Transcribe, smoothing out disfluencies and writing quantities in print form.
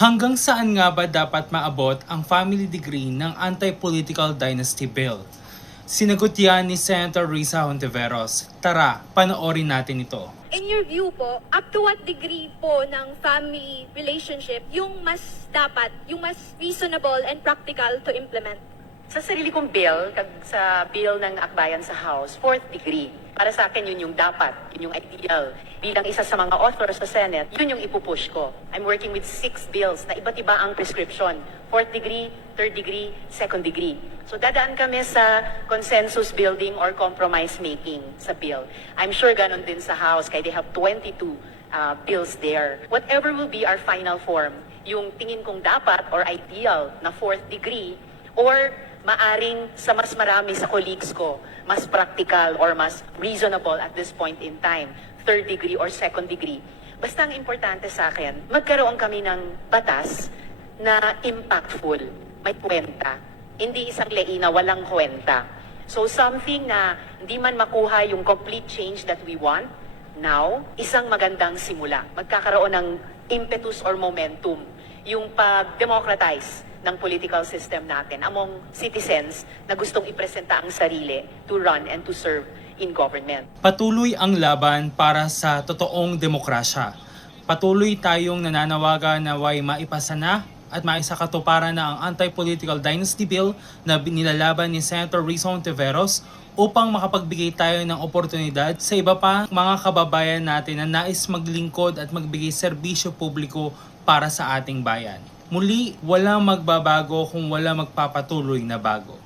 Hanggang saan nga ba dapat maabot ang family degree ng Anti-Political Dynasty Bill? Sinagot yan ni Senator Risa Hontiveros. Tara, panoorin natin ito. In your view po, up to what degree po ng family relationship yung mas dapat, yung mas reasonable and practical to implement? Sa sarili kong bill, sa bill ng akbayan sa House, 4th degree. Para sa akin, yun yung dapat, yun yung ideal. Bilang isa sa mga author sa Senate, yun yung ipupush ko. I'm working with 6 bills na iba't iba ang prescription. 4th degree, 3rd degree, 2nd degree. So dadaan kami sa consensus building or compromise making sa bill. I'm sure ganon din sa House, kaya they have 22 bills there. Whatever will be our final form, yung tingin kong dapat or ideal na 4th degree, or maaring sa mas marami sa colleagues ko, mas practical or mas reasonable at this point in time, 3rd degree or 2nd degree. Basta ang importante sa akin, magkaroon kami ng batas na impactful, may kwenta. Hindi isang lei na walang kwenta. So something na hindi man makuha yung complete change that we want, now, isang magandang simula. Magkakaroon ng impetus or momentum yung pag-democratize ng political system natin among citizens na gustong ipresenta ang sarili to run and to serve in government. Patuloy ang laban para sa totoong demokrasya. Patuloy tayong nananawagan na way maipasa na at maisakatuparan na ang Anti-Political Dynasty Bill na nilalaban ni Senator Risa Hontiveros upang makapagbigay tayo ng oportunidad sa iba pa mga kababayan natin na nais maglingkod at magbigay serbisyo publiko para sa ating bayan. Muli, walang magbabago kung wala magpapatuloy na bago.